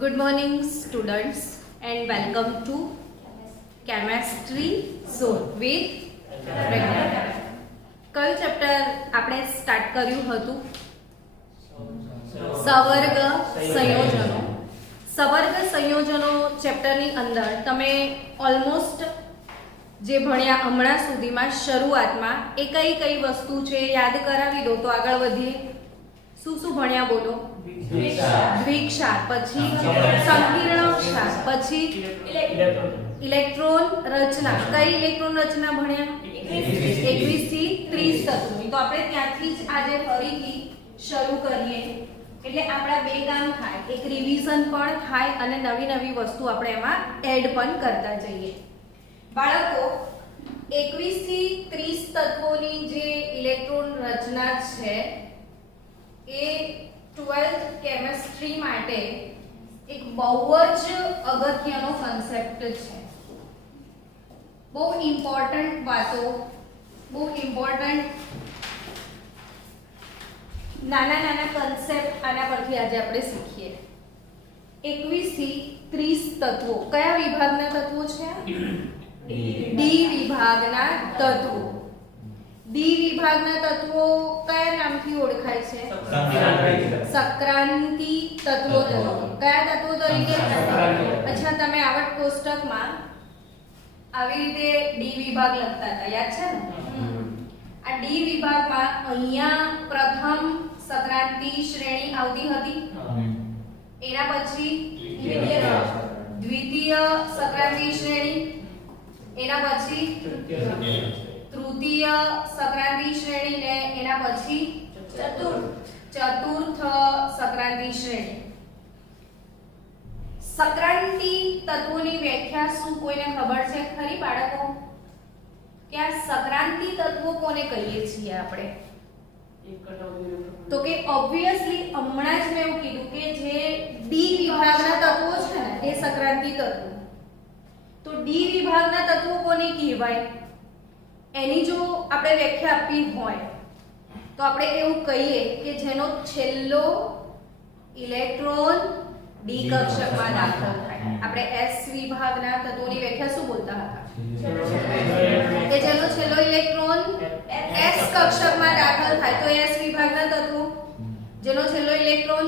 Good morning students and welcome to Chemistry Zone with Pragya. કયું chapter આપણે start કર્યું હતું? સવર્ગ સંયોજનો. સવર્ગ સંયોજનો ચેપ્ટરની અંદર તમે ઓલમોસ્ટ જે ભણ્યા હમણાં સુધીમાં શરૂઆતમાં એ કઈ વસ્તુ છે યાદ કરાવી દો તો આગળ વધીએ. શું ભણ્યા બોલો? દ્વિક્ષાર, પછી સંકીર્ણ ક્ષાર, પછી ઇલેક્ટ્રોન રચના. કઈ ઇલેક્ટ્રોન રચના ભણ્યા? 21 થી 30 તત્વોની. તો આપણે ત્યાંથી જ આજે ફરીથી શરૂ કરીએ એટલે આપણા બે કામ થાય, એક રિવિઝન પણ થાય અને નવી વસ્તુ આપણે એમાં એડ પણ કરતા જઈએ. બાળકો 21 થી 30 તત્વોની જે ઇલેક્ટ્રોન રચના છે એ 12th કેમેસ્ટ્રી માટે એક બહુ જ અગત્યનો કન્સેપ્ટ છે. બહુ ઇમ્પોર્ટન્ટ વાતો, બહુ ઇમ્પોર્ટન્ટ નાના કન્સેપ્ટ આના પરથી આજે આપણે શીખીએ. 21 થી 30 તત્વો કયા વિભાગના તત્વો છે? ડી વિભાગના તત્વો. ડી વિભાગના તત્વો કયા નામથી ઓળખાય છે? સક્રાંતિ તત્વો તરીકે. કયા તત્વો તરીકે? અચ્છા, તમે આવર્ત કોષ્ટકમાં આવી રીતે ડી વિભાગ લખતા હતા, યાદ છે ને? આ ડી વિભાગમાં અહીંયા પ્રથમ સક્રાંતિ શ્રેણી આવતી હતી, એના પછી દ્વિતીય સક્રાંતિ શ્રેણી, એના પછી તૃતીય સક્રાંતિ શ્રેણી ને એના પછી ચતુર્થ સક્રાંતિ શ્રેણી. સક્રાંતિ તત્વોની વ્યાખ્યા શું કોઈને ખબર છે ખરી બાળકો? કે આ સક્રાંતિ તત્વો કોને કહીએ છીએ આપણે? તો કે ઓબ્વિયસલી હમણાં જ મેં એવું કીધું કે જે ડી વિભાગના તત્વો છે ને એ સક્રાંતિ તત્વો. તો ડી વિભાગના તત્વો કોને કહેવાય? એની જો આપણે વ્યાખ્યા આપવી હોય તો આપણે એવું કહીએ કે જેનો છેલ્લો ઇલેક્ટ્રોન ડી કક્ષકમાં દાખલ થાય. આપણે એસ વિભાગના તત્વોની વ્યાખ્યા શું બોલતા હતા? કે જેનો છેલ્લો ઇલેક્ટ્રોન એસ કક્ષકમાં દાખલ થાય તો એસ વિભાગના તત્વો. જેનો છેલ્લો ઇલેક્ટ્રોન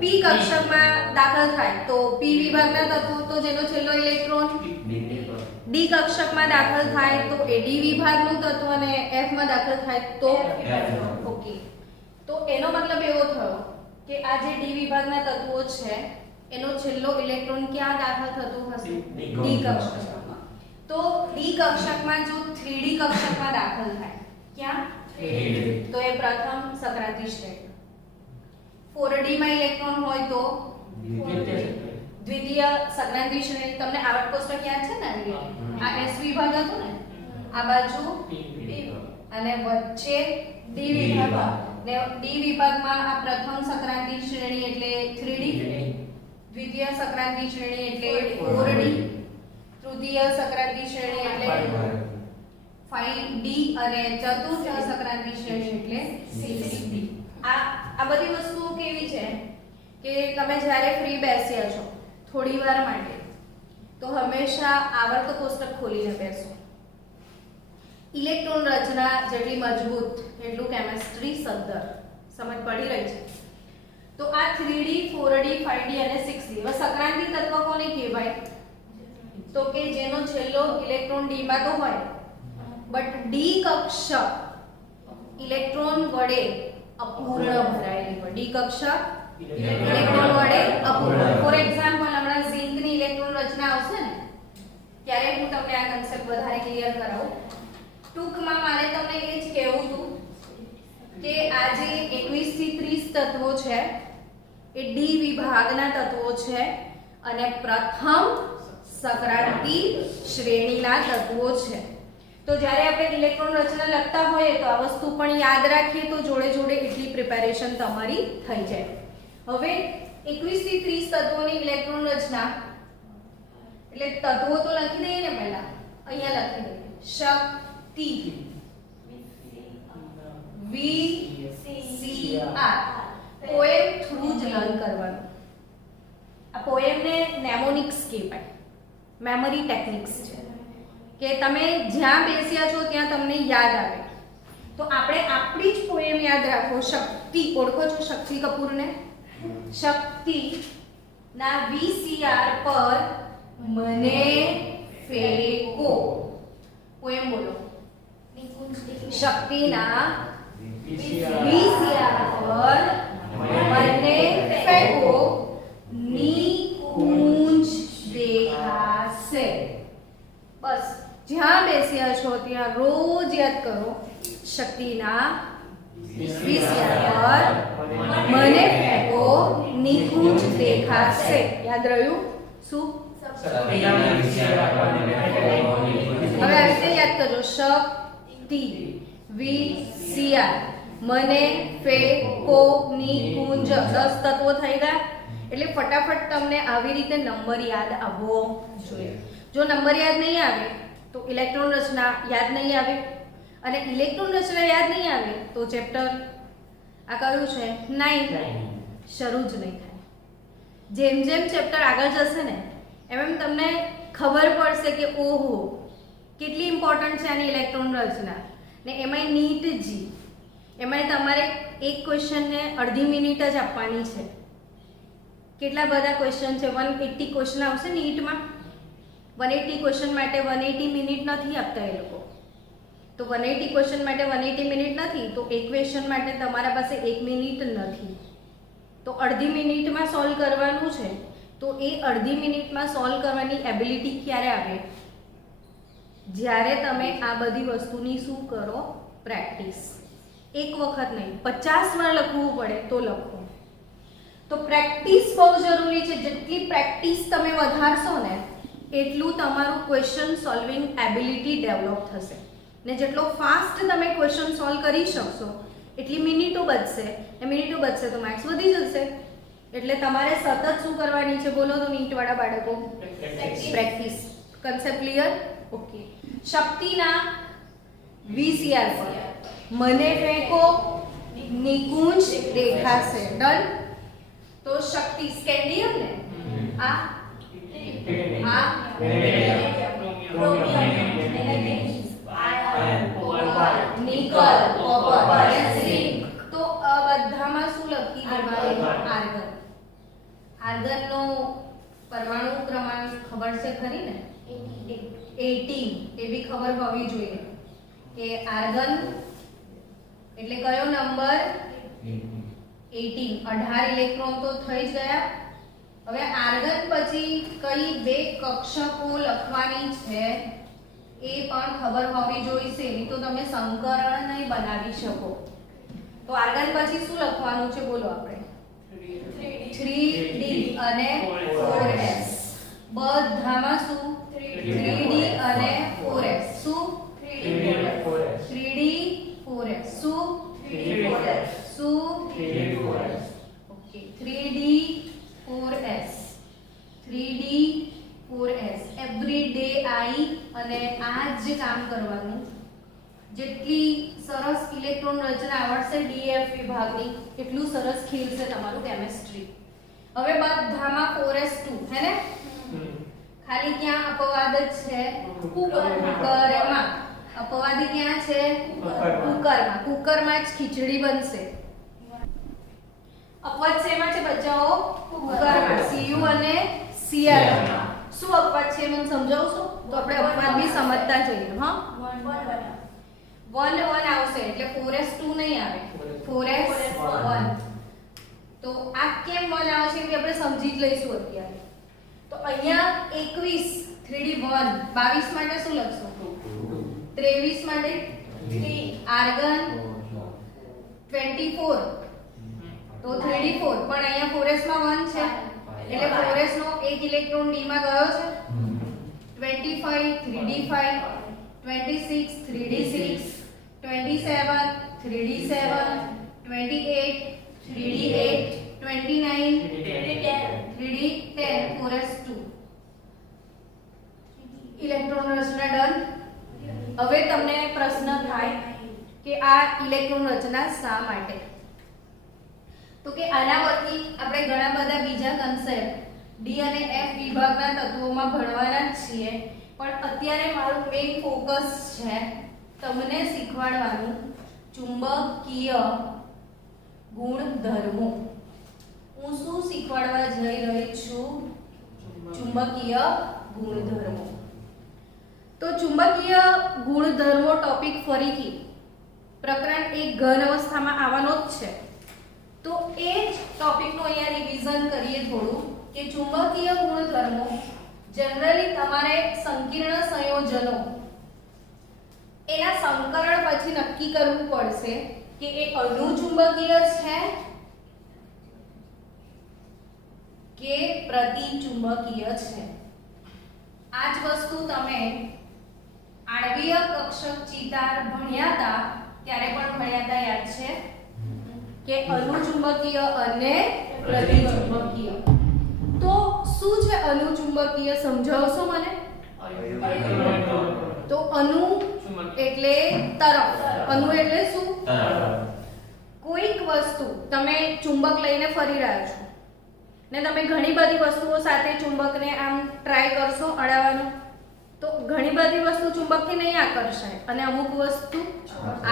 પી કક્ષકમાં દાખલ થાય તો પી વિભાગના તત્વો. તો જેનો છેલ્લો ઇલેક્ટ્રોન ડી કક્ષકમાં દાખલ થાય તો એ ડી વિભાગનું તત્વ અને એફ માં દાખલ થાય તો ઓકે. તો એનો મતલબ એવો થયો કે આ જે ડી વિભાગના તત્વો છે એનો છેલ્લો ઇલેક્ટ્રોન ક્યાં દાખલ થતો હશે? ડી કક્ષકમાં. તો ડી કક્ષકમાં જો 3D કક્ષકમાં દાખલ થાય, ક્યાં? તો એ પ્રથમ સક્રાંતિ શ્રેણી. 4D માં ઇલેક્ટ્રોન હોય તો દ્વિતીય સક્રાંતિ શ્રેણી. તમને આવર્ત કોષ્ટક યાદ છે ને? આ એસ વિભાગ હતો ને, આ બાજુ અને વચ્ચે ડી વિભાગ. ને ડી વિભાગમાં આ પ્રથમ સક્રાંતિ શ્રેણી એટલે 3D, દ્વિતીય સક્રાંતિ શ્રેણી એટલે 4D, તૃતીય સક્રાંતિ શ્રેણી એટલે 5D અને ચતુર્થ સક્રાંતિ શ્રેણી એટલે 6D. આ બધી વસ્તુઓ કેવી છે કે તમે જ્યારે ફ્રી બેસ્યા છો થોડી વાર માટે તો હંમેશા આવર્ત કોષ્ટક ખોલીને બેસો. ઇલેક્ટ્રોન રચના જેટલી મજબૂત એટલું કેમેસ્ટ્રી સદ્ધર. સમજ પડી રહી છે? તો આ 3D, 4D, 5D અને 6D. હવે સક્રાંતિ તત્વ કોને કહેવાય? તો કે જેનો છેલ્લો ઇલેક્ટ્રોન ડી માં તો હોય બટ ડી કક્ષક ઇલેક્ટ્રોન વડે અપૂર્ણ ભરાયેલી હોય. ડી કક્ષક ઇલેક્ટ્રોન વડે અપૂર્ણ. ફોર એક્ઝામ્પલ હમણાં ઝિંકની ઇલેક્ટ્રોન રચના આવશે ને ત્યારે હું તમને આ કન્સેપ્ટ વધારે ક્લિયર કરાવું. ટૂંકમાં મારે તમને એ જ કહેવું હતું કે આ જે 21 થી 30 તત્વો છે એ ડી વિભાગના તત્વો છે અને પ્રથમ સક્રાંતિ શ્રેણીના તત્વો છે. તો જ્યારે આપણે ઇલેક્ટ્રોન રચના લખતા હોઈએ તો આ વસ્તુ પણ યાદ રાખીએ તો જોડે એટલી પ્રિપેરેશન તમારી થઈ જાય. હવે 21 થી 30 તત્વોની ઇલેક્ટ્રોન રચના એટલે તત્વો તો લખી દઈએ ને પહેલા. અહીંયા લખી દઈએ શક્તિ VCR. પોએમ થ્રુ જ લર્ન કરવાનું. પોએમને નેમોનિક્સ કહેવાય, મેમરી ટેકનિક્સ છે કે તમે જ્યાં બેસ્યા છો ત્યાં તમને યાદ આવે. તો આપણે આપણી જ પોએમ યાદ રાખો. શક્તિ, ઓળખો છો શક્તિ કપૂરને? શક્તિ ના VCR પર મને ફેંકો. પોએમ બોલો. શક્તિના VCR પર મને ફેંકો, નિકુંજ દેખાશે. બસ જ્યાં બેસ્યા છો ત્યાં રોજ યાદ કરો, શક્તિના VCR પર મને ફેંકો, નિકુંજ દેખાશે. યાદ રહ્યું? શું? હવે આવી રીતે યાદ કરજો. શક્તિ VCR મને ફેંકો, નિકુંજ. 10 તત્વો થઈ ગયા. એટલે ફટાફટ તમને આવી રીતે નંબર યાદ આવવો જોઈએ. જો નંબર યાદ નહીં આવે તો ઇલેક્ટ્રોન રચના યાદ નહીં આવે, અને ઇલેક્ટ્રોન રચના યાદ નહીં આવે તો ચેપ્ટર આ કયું છે 9 શરૂ જ નહીં થાય. જેમ જેમ ચેપ્ટર આગળ જશે ને એમ તમને ખબર પડશે કે ઓહો કેટલી ઇમ્પોર્ટન્ટ છે આની ઇલેક્ટ્રોન રચના. ને એમાંય નીટ જી, એમાંય તમારે એક ક્વેશ્ચનને અડધી મિનિટ જ આપવાની છે. કેટલા બધા ક્વેશ્ચન છે? 180 ક્વેશ્ચન આવશે નીટમાં. 180 ક્વેશ્ચન માટે 180 મિનિટ નથી આપતા એ લોકો. તો 180 ક્વેશ્ચન માટે 180 મિનિટ નથી તો એક ક્વેશ્ચન માટે તમારા પાસે 1 મિનિટ નથી. તો અડધી મિનિટમાં સોલ્વ કરવાનું છે. તો એ અડધી મિનિટમાં સોલ્વ કરવાની એબિલિટી ક્યારે આવે? જ્યારે તમે આ બધી વસ્તુની શું કરો? પ્રેક્ટિસ. એક વખત નહીં, 50 વાર લખવું પડે તો લખો. તો પ્રેક્ટિસ બહુ જરૂરી છે. જેટલી પ્રેક્ટિસ તમે વધારશો ને એટલું તમારું ક્વેશ્ચન સોલ્વિંગ એબિલિટી ડેવલપ થશે. ને જેટલો ફાસ્ટ તમે ક્વેશ્ચન સોલ્વ કરી શકશો એટલી મિનિટો બચશે. ને મિનિટો બચશે તો માર્ક્સ વધી જશે. એટલે તમારે સતત શું કરવાની છે? બોલો તો નીટવાળા બાળકો, પ્રેક્ટિસ. Concept clear? ઓકે. શક્તિના VCR પર મને ફેંકો, નિકુંજ દેખાશે. ડન. તો શક્તિ સ્કેન્ડિયમ ને આ નિકલ, કોપર અને ઝિંક. તો આ બધામાં શું લખી દેવાનું? આર્ગન. આર્ગનનો પરમાણુ ક્રમાંક ખબર છે ખરી ને? 18. એ બી ખબર હોવી જોઈએ કે આર્ગન એટલે કયો નંબર? 18. 18 ઇલેક્ટ્રોન તો થઈ જ ગયા. હવે આર્ગન પછી કઈ બે કક્ષકો લખવાની છે એ પણ ખબર હોવી જોઈશે. નહીં તો તમે સંકરણ નહીં બનાવી શકો. તો આર્ગન પછી શું લખવાનું છે? બોલો આપણે 3D અને 4s. બધામાં શું? 3D અને 4s. શું? 3D 4s. શું? 3D 4s. 3D 4s. Every day આવી અને આ જ કામ કરવાનું. જેટલી સરસ ઇલેક્ટ્રોન રચના આવડશે DF વિભાગની એટલું સરસ ખીલશે તમારું કેમિસ્ટ્રી. હવે બધામાં 4s2 હે ને? ખાલી ક્યાં અપવાદ જ છે? કુકરમાં. અપવાદી ક્યાં છે? કુકરમાં. કુકરમાં જ ખીચડી બનશે. અપવાદ શેમાં છે બચ્ચાઓ? કુકરમાં. CU અને CR. શું અપવાદ છે મને સમજાવશો? તો આપણે અપવાદ બી સમજતા જઈએ. હા, 1 1 આવશે એટલે 4s2 નહીં આવે, 4s1. તો આ કેમ 1 આવશે કે આપણે સમજી જ લઈશું અત્યારે. તો અહીંયા 21 3D 1. 22 માટે શું લખશો? 23 માટે આર્ગન 24 તો 3D 4. પણ અહીંયા 4s માં 1 છે એટલે 4s નો એક ઇલેક્ટ્રોન d માં ગયો છે. 25 3D 5, 26 3D 6, 27 3D 7, 28 3D 8, 29 3D 10. 4s2 electron રચના ડન. હવે તમને પ્રશ્ન થાય કે આ ઇલેક્ટ્રોન રચના શા માટે? તો કે આના પરથી આપણે ઘણા બધા બીજા કન્સેપ્ટ ડી અને એફ વિભાગના તત્વોમાં ભણવાના જ છીએ, પણ અત્યારે મારું મેઇન ફોકસ છે તમને શીખવાડવાનું ચુંબકીય ગુણધર્મો. હું શું શીખવાડવા જઈ રહી છું? ચુંબકીય ગુણધર્મો. તો ચુંબકીય ગુણધર્મો ટોપિક ફરીથી પ્રકરણ 1 ઘન અવસ્થામાં આવવાનો જ છે. તો એ જ ટોપિકનું અહીંયા રિવિઝન કરીએ થોડું કે ચુંબકીય ગુણધર્મો જનરલી તમારે સંકીર્ણ સંયોજનો એના સંકરણ પછી નક્કી કરવું પડશે કે એ અનુચુંબકીય છે કે પ્રતિચુંબકીય છે. આ જ વસ્તુ તમે આણ્વીય કક્ષક ચિતાર ભણ્યા હતા ત્યારે પણ ભણ્યા હતા, યાદ છે કે અનુચુંબકીય અને પ્રતિચુંબકીય. તો શું છે અનુચુંબકીય? સમજાવશો મને? તો અનુ એટલે તરફ. અનુ એટલે શું? કોઈક વસ્તુ તમે ચુંબક લઈને ફરી રહ્યા છો ને તમે ઘણી બધી વસ્તુઓ સાથે ચુંબકને આમ ટ્રાય કરશો અડાવવાનું, તો ઘણી બધી વસ્તુ ચુંબકથી નહીં આકર્ષાય અને અમુક વસ્તુ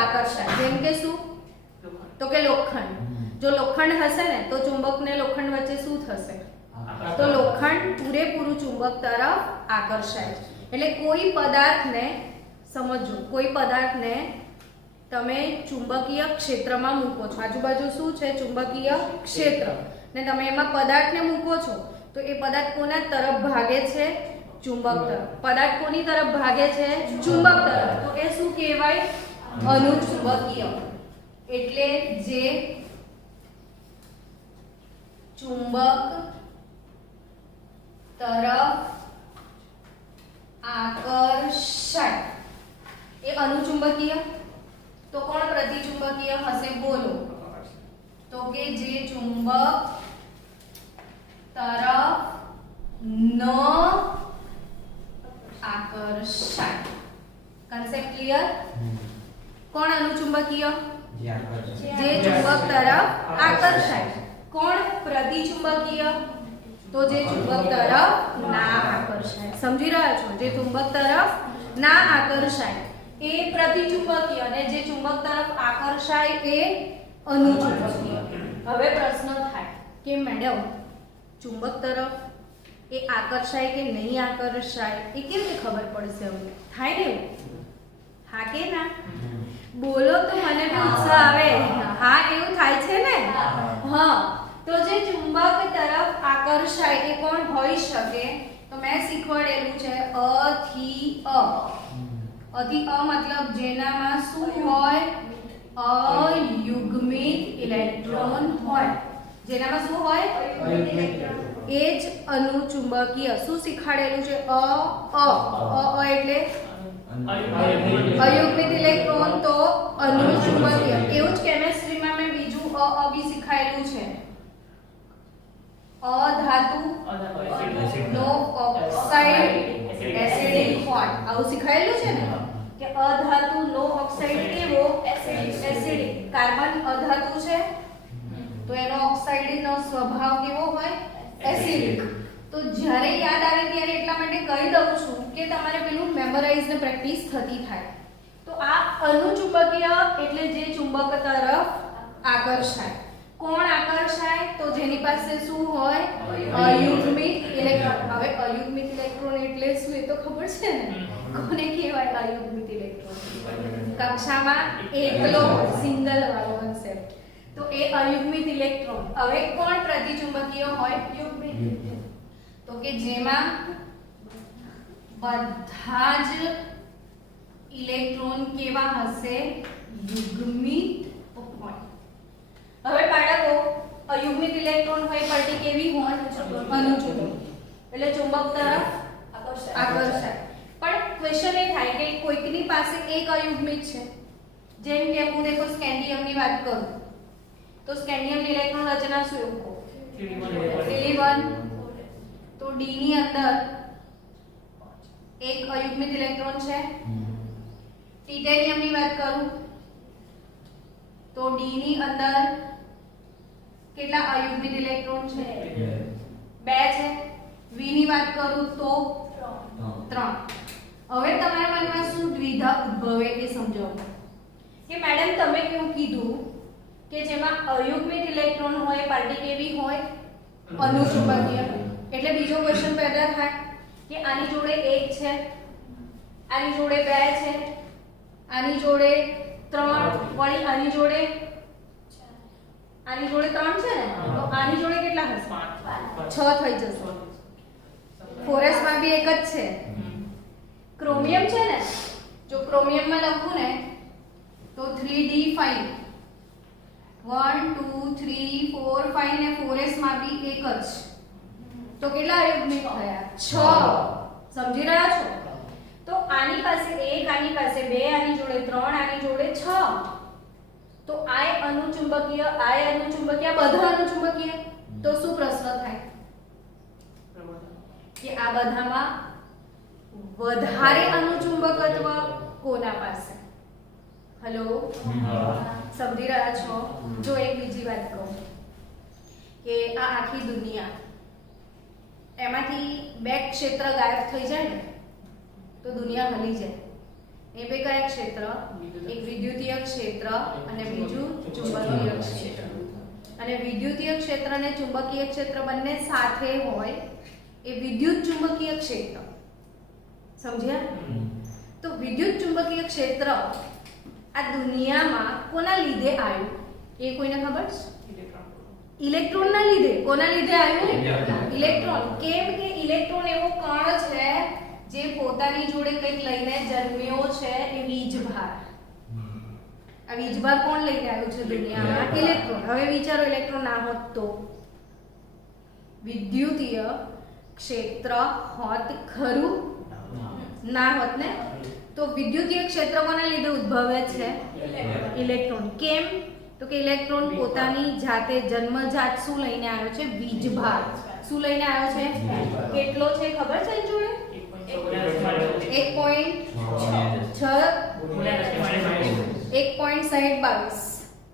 આકર્ષાય. જેમ કે શું? તો કે લોખંડ. જો લોખંડ હશે ને તો ચુંબક ને લોખંડ વચ્ચે શું થશે? તો લોખંડ પૂરેપૂરું ચુંબક તરફ આકર્ષાય. એટલે કોઈ પદાર્થને સમજો, કોઈ પદાર્થને તમે ચુંબકીય ક્ષેત્રમાં મૂકો છો. આજુબાજુ શું છે? ચુંબકીય ક્ષેત્ર. ને તમે એમાં પદાર્થને મૂકો છો તો એ પદાર્થ કોના તરફ ભાગે છે? ચુંબક તરફ. પદાર્થ કોની તરફ ભાગે છે? ચુંબક તરફ. તો એ શું કહેવાય? અનુચુંબકીય. એટલે જે ચુંબક તરફ આકર્ષાય એ અનુચુંબકીય. તો કોણ પ્રતિચુંબકીય હશે? બોલો. તો કે જે ચુંબક તરફ ન આકર્ષાય. Concept clear? કોણ અનુચુંબકીય? જે ચુંબક તરફ આકર્ષાય. કોણ પ્રતિચુંબકીય? તો જે ચુંબક તરફ ના આકર્ષાય. સમજી રહ્યા છો? જે ચુંબક તરફ ના આકર્ષાય એ પ્રતિચુંબકીય અને જે ચુંબક તરફ આકર્ષાય એ અનુચુંબકીય. હવે પ્રશ્ન થાય કે મેડમ ચુંબક તરફ એ આકર્ષાય કે નહીં આકર્ષાય એ કેવી રીતે ખબર પડશે? અમને થાય ને એવું? હા કે ના? બોલો તો મને બી ઉત્સાહ આવે. હા, એવું થાય છે ને? હા. તો જે ચુંબક તરફ આકર્ષાય એ કોણ હોઈ શકે? તો મેં શીખવાડેલું છે અ થી અ. અ થી અ મતલબ જેનામાં શું હોય? અયુગ્મિત ઇલેક્ટ્રોન હોય. જેનામાં શું હોય? એ જ અનુચુંબકીય. શું શીખવાડેલું છે? અ અ અ એટલે અયુગ્મિત ઇલેક્ટ્રોન, તો અનુચુંબકીય. એવું જ કેમેસ્ટ્રીમાં મેં બીજું અ બી શીખાયેલું છે. અધાતુ નો ઓક્સાઇડ એસિડિક હોય. આવું શીખાયેલું છે ને કે અધાતુ નો ઓક્સાઇડ કેવો? એસિડિક. કાર્બન અધાતુ છે તો એનો ઓક્સાઇડનો સ્વભાવ કેવો હોય? એસિડિક. તો જ્યારે યાદ આવે ત્યારે એટલા માટે કહી દઉં છું કે તમારે પેલું મેમરાઇઝ ને પ્રેક્ટિસ થતી થાય. તો આ અનુચુંબકીય એટલે જે ચુંબક તરફ આકર્ષાય. કોણ આકર્ષાય? તો જેની પાસે શું હોય? અયુગ્મિત ઇલેક્ટ્રોન. હવે અયુગ્મિત ઇલેક્ટ્રોન એટલે શું એ તો ખબર છે ને? કોને કહેવાય અયુગ્મિત ઇલેક્ટ્રોન? કક્ષામાં એકલો સિંગલ વાળો કન્સેપ્ટ. તો એ અયુગ્મિત ઇલેક્ટ્રોન. હવે કોણ પ્રતિચુંબકીય હોય? યુગ્મિત. તો કે જેમાં બધા જ ઇલેક્ટ્રોન કેવા હશે? યુગ્મિત હોય. હવે બાળકો અયુગ્મિત ઇલેક્ટ્રોન હોય પટ્ટી કેવી હોય? અનુચુંબક. એટલે ચુંબક તરફ આકર્ષાય. પણ ક્વેશ્ચન એ થાય કે કોઈકની પાસે એક અયુગ્મિત છે. જેમ કે હું દેખો સ્કેન્ડિયમની વાત કરું તો સ્કેન્ડિયમની ઇલેક્ટ્રોન રચના શું એવું કહો? 3d1. તો d ની અંદર એક અયુગ્મિત ઇલેક્ટ્રોન છે. ટિટેનિયમની વાત કરું તો d ની અંદર કેટલા અયુગ્મિત ઇલેક્ટ્રોન છે? 2 છે. વાત કરું તો 3. હવે તમારા મનમાં શું દ્વિધા ઉદ્ભવે એ સમજાવો કે મેડમ તમે કેવું કીધું કે જેમાં અયુગ્મિત ઇલેક્ટ્રોન હોય પાર્ટી કેવી હોય અનુચુંબકીય. એટલે બીજો ક્વેશ્ચન પેદા થાય કે આની જોડે 1 છે, આની જોડે 2 છે, આની જોડે 3, વળી આની જોડે 3 છે ને, તો આની જોડે કેટલા હશે? 6 થઈ જશે. ફોરેસ માં બી એક જ છે. ક્રોમિયમ છે ને, જો ક્રોમિયમ માં લખું ને તો 3d5 1 2 3 4 5 ને ફોરેસ માં બી એક જ. તો કેટલા અયુગ્મિક થયા? 6. સમજી રહ્યા છો? તો આની પાસે 1, આની પાસે 2, આની જોડે 3, આની જોડે 6. તો આ અનુચુંબકીય, આ અનુચુંબકીય, બધા અનુચુંબકીય. તો શું પ્રશ્ન થાય કે આ બધામાં વધારે અનુચુંબકત્વ કોના પાસે? હેલો, સમજી રહ્યા છો? જો એક બીજી વાત કહું કે આ આખી દુનિયા એમાંથી 2 ક્ષેત્ર ગાયબ થઈ જાય ને તો દુનિયા હલી જાય. એ બે કયા ક્ષેત્ર? એક વિદ્યુતીય ક્ષેત્ર અને બીજું ચુંબકીય ક્ષેત્ર. અને વિદ્યુતીય ક્ષેત્ર અને ચુંબકીય ક્ષેત્ર બંને સાથે હોય એ વિદ્યુત ચુંબકીય ક્ષેત્ર. સમજ્યા? તો વિદ્યુત ચુંબકીય ક્ષેત્ર આ દુનિયામાં કોના લીધે આવ્યું એ કોઈને ખબર છે? ઇલેક્ટ્રોનના લીધે. કોના લીધે આવ્યું? ઇલેક્ટ્રોન. કેમ કે ઇલેક્ટ્રોન એવો કણ છે જે પોતાની જોડે કંઈક લઈને જન્મ્યો છે, એ વીજભાર. આ વીજભાર કોણ લઈને આવ્યું છે દુનિયામાં? ઇલેક્ટ્રોન. હવે વિચારો ઇલેક્ટ્રોન ના હોત તો વિદ્યુતીય ક્ષેત્ર હોત ખરું? ના હોત ને. તો વિદ્યુતીય ક્ષેત્ર કોના લીધે ઉદ્ભવે છે? ઇલેક્ટ્રોન. કેમ? તો કે ઇલેક્ટ્રોન પોતાની જાતે જન્મજાત શું લઈને આવ્યો છે? વીજભાર. શું લઈને આવ્યો છે? કેટલો છે ખબર છે જોડે? 1.6022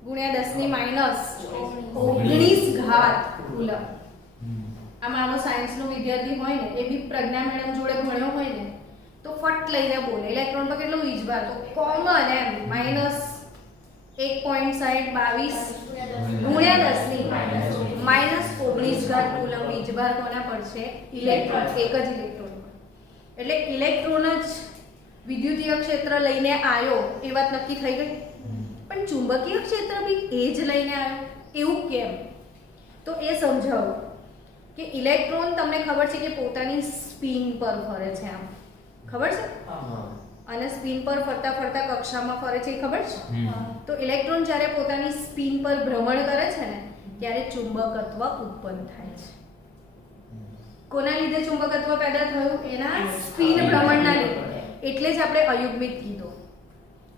ગુણ્યા 10⁻19 કુલમ. આ માનો સાયન્સનો વિદ્યાર્થી હોય ને, એ બી પ્રજ્ઞા મેડમ જોડે ભણ્યો હોય ને તો ફટ લઈને બોલે ઇલેક્ટ્રોન પર કેટલો વીજભાર? તો કોમન એમ -1.6022 ગુણ્યા 10⁻19 કુલમ વીજભાર કોના પર છે? ઇલેક્ટ્રોન. એક જ ઇલેક્ટ્રોન. એટલે ઇલેક્ટ્રોન જ વિદ્યુતીય ક્ષેત્ર લઈને આવ્યો એ વાત નક્કી થઈ ગઈ. પણ ચુંબકીય ક્ષેત્ર બી એ જ લઈને આવ્યો એવું કેમ? તો એ સમજાવો કે ઇલેક્ટ્રોન તમને ખબર છે કે પોતાની સ્પિન પર ફરે છે. આમ ખબર છે? અને સ્પિન પર ફરતા ફરતા કક્ષામાં ફરે છે, એ ખબર છે? તો ઇલેક્ટ્રોન જ્યારે પોતાની સ્પિન પર ભ્રમણ કરે છે ને ત્યારે ચુંબકત્વ ઉત્પન્ન થાય છે. કોના લીધે ચુંબકત્વ પેદા થયું? એના સ્પિન ભ્રમણના લીધે. એટલે જ આપણે અયુગ્મિત કીધું.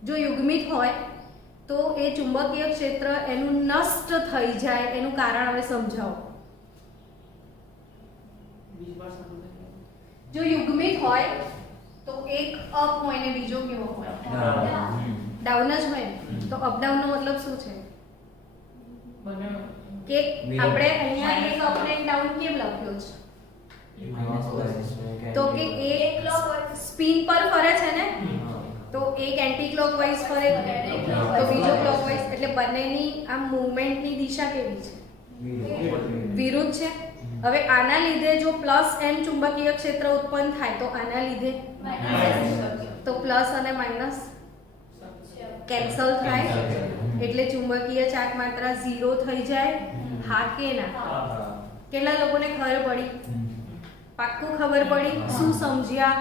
જો યુગ્મિત હોય તો એ ચુંબકીય ક્ષેત્ર એનું નષ્ટ થઈ જાય. એનું કારણ હવે સમજાવો. જો યુગ્મિત હોય તો એક અપ હોય ને બીજો કેવો હોય? ડાઉન જ હોય. તો અપ ડાઉન નો મતલબ શું છે? કે આપણે અહીંયા એક અપ ને ડાઉન કેમ લખ્યો છે? તો કે એક સ્પિન પર ફરે છે ને, તો એક એન્ટી ક્લોકવાઇઝ ફરે તો બીજો ક્લોકવાઇઝ. એટલે બંનેની આમ મૂવમેન્ટની દિશા કેવી છે? વિરુદ્ધ છે. હવે આના લીધે જો પ્લસ એન ચુંબકીય ક્ષેત્ર ઉત્પન્ન થાય તો આના લીધે તો પ્લસ અને માઇનસ કેન્સલ થાય. એટલે ચુંબકીય ચાર્જ માત્રા 0 થઈ જાય. હા કે ના? કેટલા લોકોને ખબર પડી? પાક્કું ખબર પડી? શું સમજ્યા?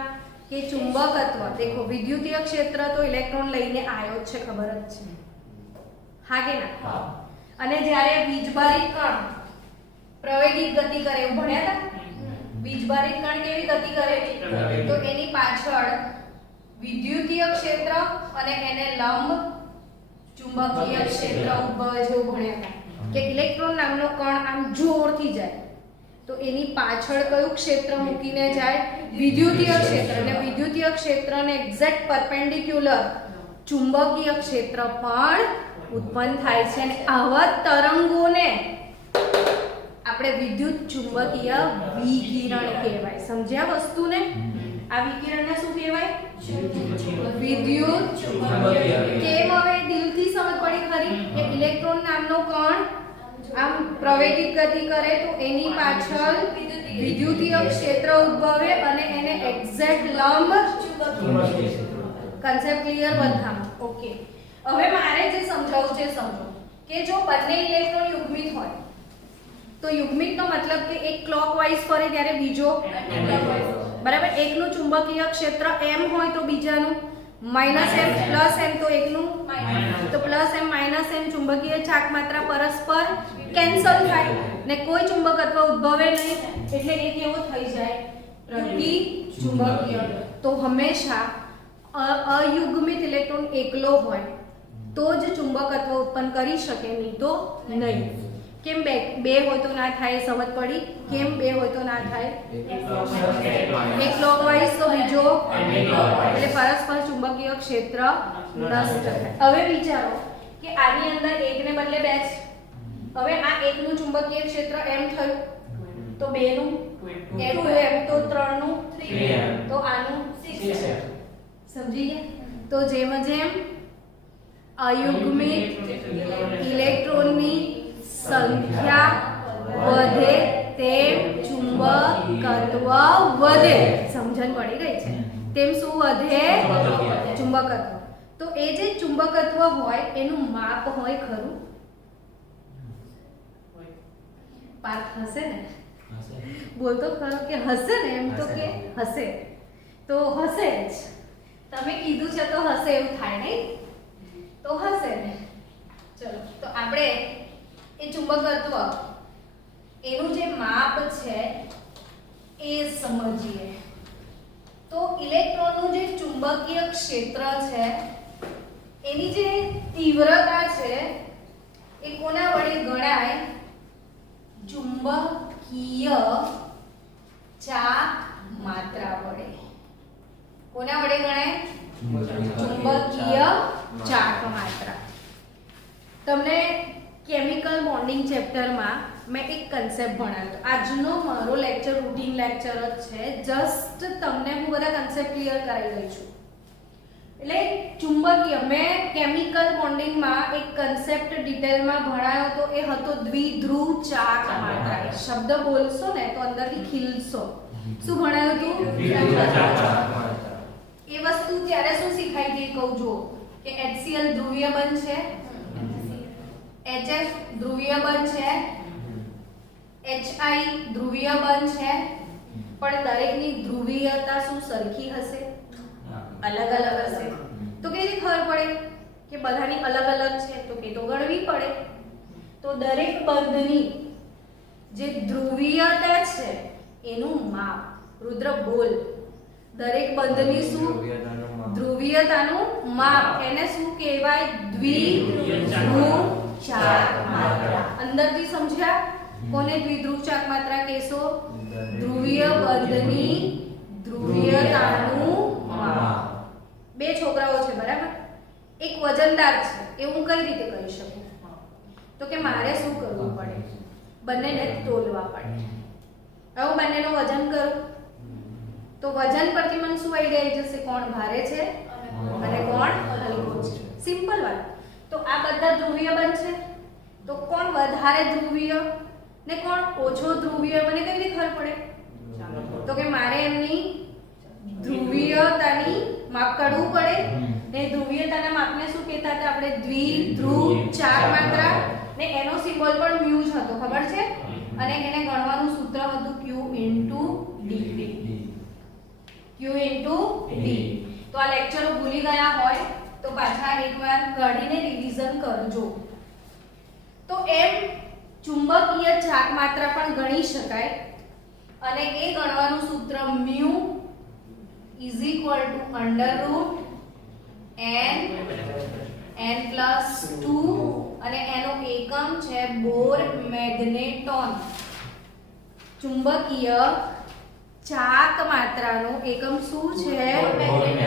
કે ચુંબકત્વ દેખો વિદ્યુતીય ક્ષેત્ર તો ઇલેક્ટ્રોન લઈને આવ્યો જ છે, ખબર જ છે. હા કે ના? અને જ્યારે વીજભારિત કણ પ્રવેગિક ગતિ કરે એવું ભણ્યા હતા? વીજભારિત કણ કેવી ગતિ કરે? તો એની પાછળ વિદ્યુતીય ક્ષેત્ર અને એને લંબ ચુંબકીય ક્ષેત્ર ઉદ્ભવે જેવું ભણ્યા હતા કે ઇલેક્ટ્રોન નામનો કણ આમ જોરથી જાય તો એની પાછળ કયું ક્ષેત્ર મૂકીને જાય? વિદ્યુતીય ક્ષેત્ર. અને વિદ્યુતીય ક્ષેત્રને એક્ઝેક્ટ પરપેન્ડિક્યુલર ચુંબકીય ક્ષેત્ર પણ ઉત્પન્ન થાય છે. અને આવા તરંગોને આપણે વિદ્યુત ચુંબકીય વિકિરણ કહેવાય. સમજ્યા વસ્તુને? આ વિકિરણને શું કહેવાય? વિદ્યુત ચુંબકીય. કેમ હવે દિલથી સમજ પડી ખરી કે ઇલેક્ટ્રોન નામનો કણ આમ પ્રવેગિત ગતિ કરે તો એની પાછળ વિદ્યુતીય ક્ષેત્ર ઉદ્ભવે અને એને એક્ઝેક્ટ લંબ કન્સેપ્ટ ક્લિયર બધામાં? ઓકે. હવે મારે જે સમજાવવું છે સમજો કે જો બંને ઇલેક્ટ્રોન યુગ્મિત હોય તો યુગ્મિતનો મતલબ કે એક ક્લોકવાઇઝ ફરે ત્યારે બીજો બરાબર. એકનું ચુંબકીય ક્ષેત્ર m હોય તો બીજાનું -m +m તો એકનું તો +m -m ચુંબકીય ચાક માત્રા પરસ્પર કેન્સલ થાય ને કોઈ ચુંબકત્વ ઉદ્ભવે નહીં એટલે એ કેવો થઈ જાય? પ્રતિચુંબકીય. તો હંમેશા અયુગ્મિત ઇલેક્ટ્રોન એકલો હોય તો જ ચુંબકત્વ ઉત્પન્ન કરી શકે, નહીં તો નહીં. કેમ બે હોય તો ના થાય? સમજ પડી? કેમ બે હોય તો ના થાય? એક ક્લોકવાઇઝ તો બીજો એટલે પરસ્પર ચુંબકીય ક્ષેત્ર નષ્ટ થાય. હવે વિચારો કે આની અંદર એકને બદલે બે છે. હવે આ એકનું ચુંબકીય ક્ષેત્ર m થયું તો બેનું 2m તો 3નું 3m તો આનું 6m. સમજી ગયા? તો જેમ જેમ અયુગ્મિત ઇલેક્ટ્રોનની સંખ્યા વધે તેમ ચુંબકત્વ વધે. સમજણ પડી ગઈ છે? તેમ શું વધે? ચુંબકત્વ. તો એ જે ચુંબકત્વ હોય એનું માપ હોય ખરું? પાર્થ હશે ને? બોલતો ખરો કે હશે ને? એમ તો કે હશે. તો હશે જ. તમે કીધું છે તો હશે એવું થાય નહીં? તો હશે ને. ચલો તો આપણે એ ચુંબકત્વ એનું જે માપ છે એ સમજીએ. તો ઇલેક્ટ્રોનનું જે ચુંબકીય ક્ષેત્ર છે એની જે તીવ્રતા છે એ કોના વડે ગણાય? ચુંબકીય ચાક માત્રા વડે. કોના વડે ગણાય? ચુંબકીય ચાક માત્રા. તમને કેમિકલ બોન્ડિંગ ચેપ્ટરમાં મેં એક કન્સેપ્ટ ભણાવ્યો. આજનો મારો લેક્ચર રૂટીન લેક્ચર જ છે. જસ્ટ તમને હું બધા કન્સેપ્ટ ક્લિયર કરાવી રહી છું. એટલે ચુંબકીય મેં કેમિકલ બોન્ડિંગમાં એક કન્સેપ્ટ ડિટેલમાં ભણાવ્યો તો એ હતો દ્વિધ્રુવ ચાક માત્રા. શબ્દ બોલશો ને તો અંદરથી ખીલશો. શું ભણાવ્યું હતું? એ વસ્તુ ત્યારે શું શીખાઈ ગઈ કહું જો કે HCl ધ્રુવીય બંધ છે, HF ધ્રુવીય બંધ છે, HI ધ્રુવીય બંધ છે, પણ દરેકની ધ્રુવીયતા શું સરખી હશે? અલગ અલગ હશે. તો કેવી ખબર પડે કે બધાની અલગ અલગ છે? તો કે તો ગણવી પડે. તો દરેક બંધની જે ધ્રુવીયતા છે એનું માપ રુદ્ર બોલ. દરેક બંધની શું? ધ્રુવીયતાનું માપ. એને શું કહેવાય? દ્વિધ્રુવ ચાક માત્રા. અંદરથી સમજ્યા? કોને દ્વિધ્રુવ ચાક માત્રા કહેશો? ધ્રુવીય બંધની ધ્રુવીયતાનું માપ. બે છોકરાઓ છે બરાબર. એક વજનદાર છે એ હું કઈ રીતે કહી શકું? તો કે મારે શું કરવું પડે? બંનેને તોલવા પડે. હવે હું બંનેનું વજન કરું તો વજન પરથી મને શું આઈડિયા આવી જશે? કોણ ભારે છે અને કોણ હલકો છે? સિમ્પલ વાત. તો આ બધા ધ્રુવીય બનશે તો કોણ વધારે ધ્રુવીય ને કોણ ઓછો ધ્રુવીય મને કઈ રીતે ખબર પડે? તો કે મારે એમની ધ્રુવીયતાની માપ કાઢવું પડે. ને ધ્રુવીયતાના માપને શું કહેતા હતા આપણે? દ્વિધ્રુવ ચાક માત્રા. ને એનો સિમ્બોલ પણ મ્યુ જ હતો, ખબર છે? અને એને ગણવાનું સૂત્ર હતું Q * D. Q * D. તો આ લેક્ચરો ભૂલી ગયા હોય તો પાછા એકવાર કાઢીને રિવિઝન કરજો. તો એમ ચુંબકીય ચાક માત્રા પણ ગણી શકાય અને એ ગણવાનું સૂત્ર મ્યુ √n+2 અને એનો એકમ છે બોર મેગ્નેટોન. ચુંબકીય ચાક માત્રાનો એકમ શું છે?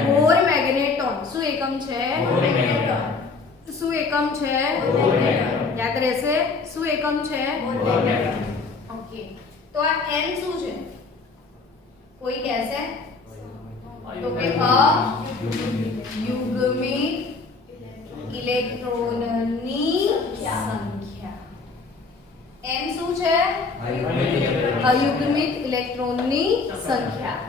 બોર મેગ્નેટોન. શું એકમ છે? શું એકમ છે? યાદ રહેશે. શું એકમ છે? ઓકે. તો આ n શું છે? કોઈ કહેશે તો કે અયુગ્મિક ઇલેક્ટ્રોનની સંખ્યા. n શું છે? અયુગ્મિક ઇલેક્ટ્રોનની સંખ્યા.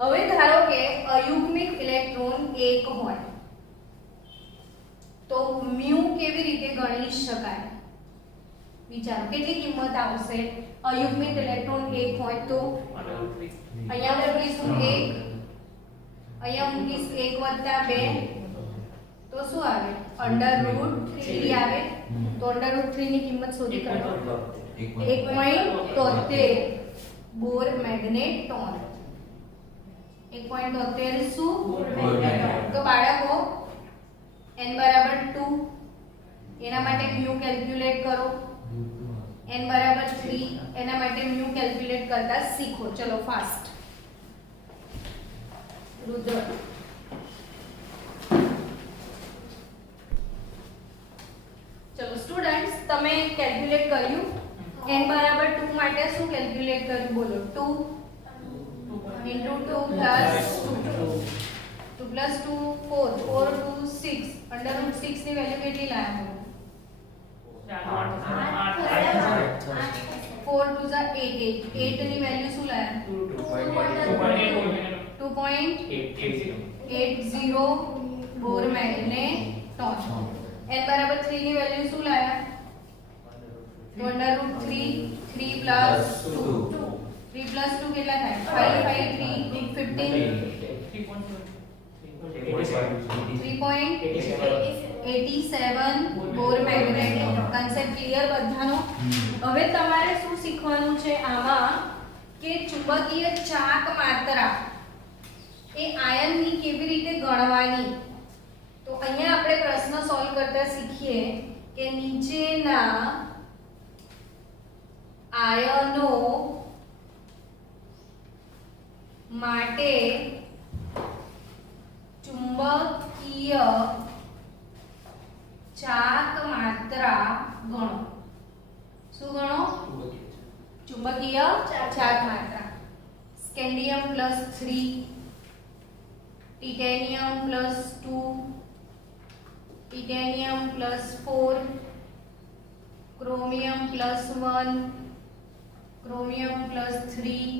હવે ધારો કે અયુગ્મિક ઇલેક્ટ્રોન 1 હોય તો મ્યુ કેવી રીતે ગણી શકાય? વિચારો કેટલી કિંમત આવશે? અયુગ્મિક ઇલેક્ટ્રોન 1 હોય તો અહીંયા મૂકીશું 1, અહીંયા મૂકીશ 1 + 2 તો શું આવે? √3 આવે. તો √3 ની કિંમત શોધી કાઢો. 1.73 બોર મેગ્નેટોન. 1.73 શું? તો બાળકો n બરાબર 2 એના માટે મ્યુ કેલ્ક્યુલેટ કરો. n બરાબર 3 એના માટે મ્યુ કેલ્ક્યુલેટ કરતા શીખો. ચલો ફાસ્ટ. રુદ્ર ચલો સ્ટુડન્ટ્સ તમે કેલ્ક્યુલેટ કર્યું. n બરાબર 2 માટે શું કેલ્ક્યુલેટ કર્યું? બોલો. 2 * 2 + 2 2 + 2 4 4 2 6 √6 ની વેલ્યુ કેટલી લાયા? 4 2 = 8 8 ની વેલ્યુ શું લાયા? 2.80 બોર મેગ્નેટોન. n બરાબર 3 ની વેલ્યુ શું લાયા? √3 3 + 2 3 + 2 કેટલા થાય? 5 5 3 3.87 બોર મેગ્નેટોન. કન્સેપ્ટ ક્લિયર બધાનો? હવે તમારે શું શીખવાનું છે આમાં કે ચુંબકીય ચાક માત્રા એ આયનની કેવી રીતે ગણવાની. તો અહીંયા આપણે પ્રશ્ન સોલ્વ કરતા શીખીએ કે નીચેના આયનો માટે ચુંબકીય ચાક માત્રા ગણો. શું ગણો? ચુંબકીય ચાક માત્રા. Scandium + 3 titanium + 2 titanium + 4 chromium + 1 chromium + 3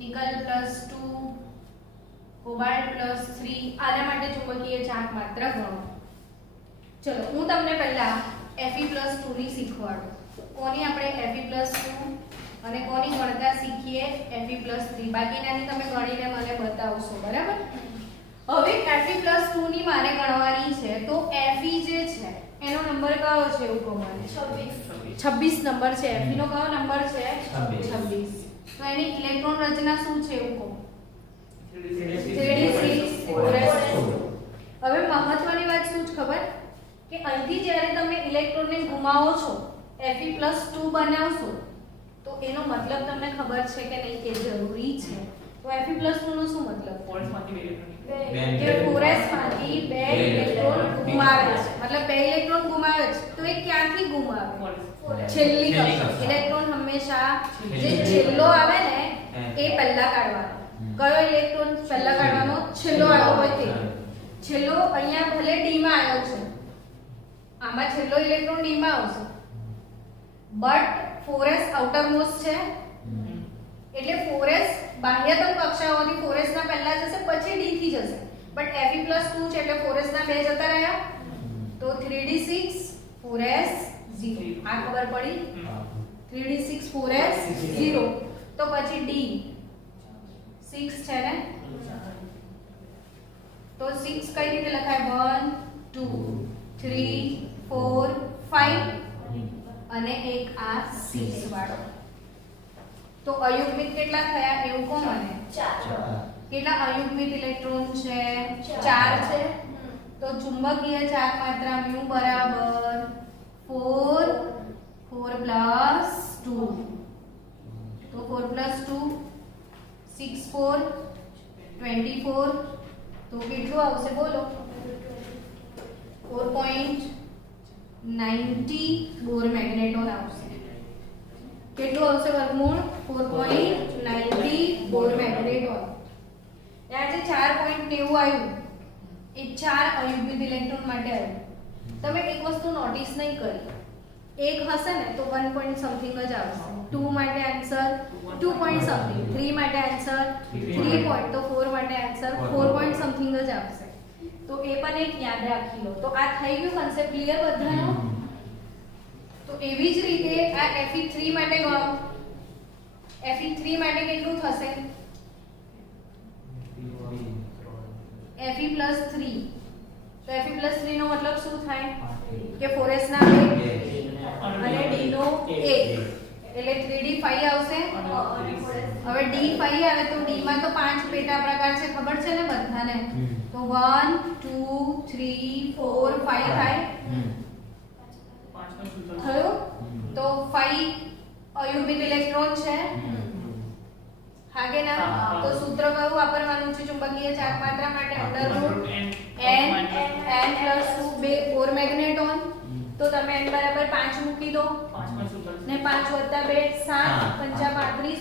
निकल + 2 कोबाल्ट + 3 આના માટે ચુંબકીય ચાક માત્રા ગણો. ચલો હું તમને પહેલા Fe+2 ની શીખવાડું. કોની આપણે Fe+2 અને કોની ગણતા શીખીએ? Fe+3. બાકીનાની તમે ગણીને મને બતાવશો. બરાબર? હવે Fe+2 ની મારે ગણવાની છે તો Fe જે છે એનો નંબર કયો છે એવું કહો મને? 26 નંબર છે. Fe નો કયો નંબર છે? 26. તો એની ઇલેક્ટ્રોન રચના શું છે એવું કહો? 3d6 4s2. હવે મહત્વની વાત શું છે ખબર? કે અહીંથી જ્યારે તમે ઇલેક્ટ્રોનને ગુમાવો છો Fe+2 બનાવશો તો એનો મતલબ તમને ખબર છે કે નહીં કે જરૂરી છે. તો Fe+2 નો શું મતલબ? ફોર્સમાંથી ઇલેક્ટ્રોન કે 4s માંથી 2 ઇલેક્ટ્રોન ગુમાવે છે. મતલબ 2 ઇલેક્ટ્રોન ગુમાવે છે તો એ ક્યાંથી ગુમાવે? છેલ્લી કક્ષા. ઇલેક્ટ્રોન હંમેશા જે છેલ્લો આવે ને એ પહેલા કાઢવાનો. કયો ઇલેક્ટ્રોન પહેલા કાઢવાનો? છેલ્લો આવ્યો હોય તે. છેલ્લો અહીંયા ભલે d માં આવ્યો છે, આમાં છેલ્લો ઇલેક્ટ્રોન d માં આવશે, બટ 4s આઉટર મોસ્ટ છે એટલે 4s બાહ્યતમ કક્ષાઓથી 4s ના પહેલા જશે પછી d થી જશે. બટ Fe+2 છે એટલે 4s ના બે જતા રહ્યા તો 3d6 4s 0. આ ખબર પડી? 3d6 4s 0 તો પછી d 6 છે ને તો 6 કઈ રીતે લખાય? 1 2 3 4 5 અને એક આ 6 વાળો. તો અયુગ્મિક કેટલા થયા એવું કહો મને? 4. કેટલા અયુગ્મિક ઇલેક્ટ્રોન છે? 4 છે. તો ચુંબકીય ચાક માત્રા μ બરાબર 4 4 + 2. તો 4 + 2 6 4 24 તો કેટલું આવશે બોલો? 4.90 બોર મેગ્નેટોન આવશે. કેટલું આવશે વર્ગમૂળ 4.90 બોર મેગ્નેટોન. આ જે 4.90 આવ્યું એ 4 અયુગ્મિત ઇલેક્ટ્રોન માટે આવ્યું. તમે એક વસ્તુ નોટિસ નહીં કરી, એક હશે ને તો 1 પોઈન્ટ સમથિંગ જ આવશે, 2 માટે આન્સર 2 પોઈન્ટ સમથિંગ, 3 માટે આન્સર 3 પોઈન્ટ, તો 4 માટે આન્સર 4 પોઈન્ટ સમથિંગ જ આવશે. તો એ પણ એક યાદ રાખી લો. તો આ થઈ ગયું કન્સેપ્ટ ક્લિયર બધાનો. તો એવી જ રીતે આ Fe3 માટે ગયો. Fe3 માટે કેટલું થશે? Fe+3. તો Fe+3 નો મતલબ શું થાય કે 4s ના 2 અને d નો 1 એટલે 3d5 આવશે. હવે d5 આવે તો d માં તો 5 પેટા પ્રકાર છે, ખબર છે ને બધાને? તો 1 2 3 4 5 થાય. થયું? તો 5 અયુગ્મિત ઇલેક્ટ્રોન છે. હા કે ના? તો સૂત્ર કયું વાપરવાનું છે ચુંબકીય ચાર્જ માત્રા માટે? √n + 2 બોર મેગ્નેટોન. તો તમે n બરાબર 5 મૂકી દો ને 5 + 2 7 5 35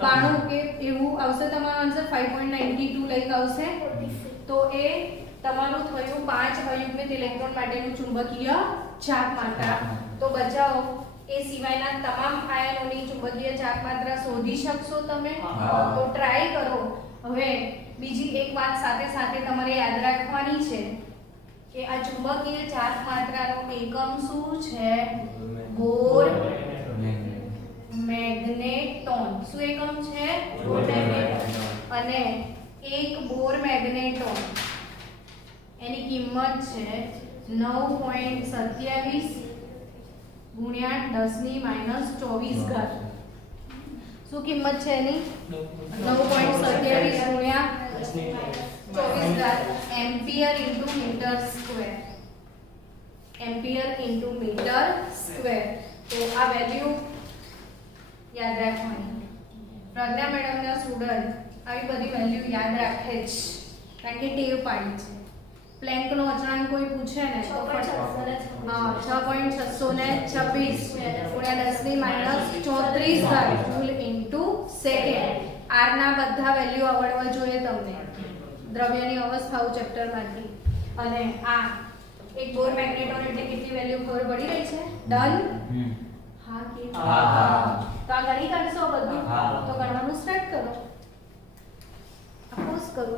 5.92 કે એવું આવશે તમારો આન્સર. 5.92 લઈ આવશે. તો એ તમારું થયું 5 અયુગ્મિત ઇલેક્ટ્રોન માટેનું ચુંબકીય ચાપ માત્રા. તો બચાવો એ સિવાયના તમામ આયનોની ચુંબકીય ચાપ માત્રા શોધી શકશો તમે. તો ટ્રાય કરો. હવે બીજી એક વાત સાથે સાથે તમારે યાદ રાખવાની છે કે આ ચુંબકીય ચાપ માત્રાનો એકમ શું છે? બોર મેગ્નેટોન. શું એકમ છે? બોર મેગ્નેટોન. અને એક બોર મેગ્નેટોન એની કિંમત છે 9.27 ગુણ્યા 10⁻²4 ઘાત. શું કિંમત છે એની? 9.27 ગુણ્યા 24 ઘાત ampere into metre square. Ampere into metre square. તો આ વેલ્યુ યાદ રાખવાની. પ્રજ્ઞા મેડમના સ્ટુડન્ટ આવી બધી વેલ્યુ યાદ રાખે જ, કારણ કે ટેવ પાડી છે. પ્લેન્કનો અચળાંક કોઈ પૂછે ને તો 6.626 ગુણ્યા 10⁻34 ઘાત જૂલ ઇન્ટુ સેકન્ડ. આર ના બધા વેલ્યુ આવડવા જોઈએ તમને દ્રવ્યની અવસ્થાઓ ચેપ્ટરમાંથી. અને આ એક બોર મેગ્નેટોન એટલે કેટલી વેલ્યુ ખબર પડી રહી છે? ડન? હા કે હા? તો આ ગણી કાઢશો બધું? તો ગણવાનું સ્ટાર્ટ કરો. અપોઝ કરો.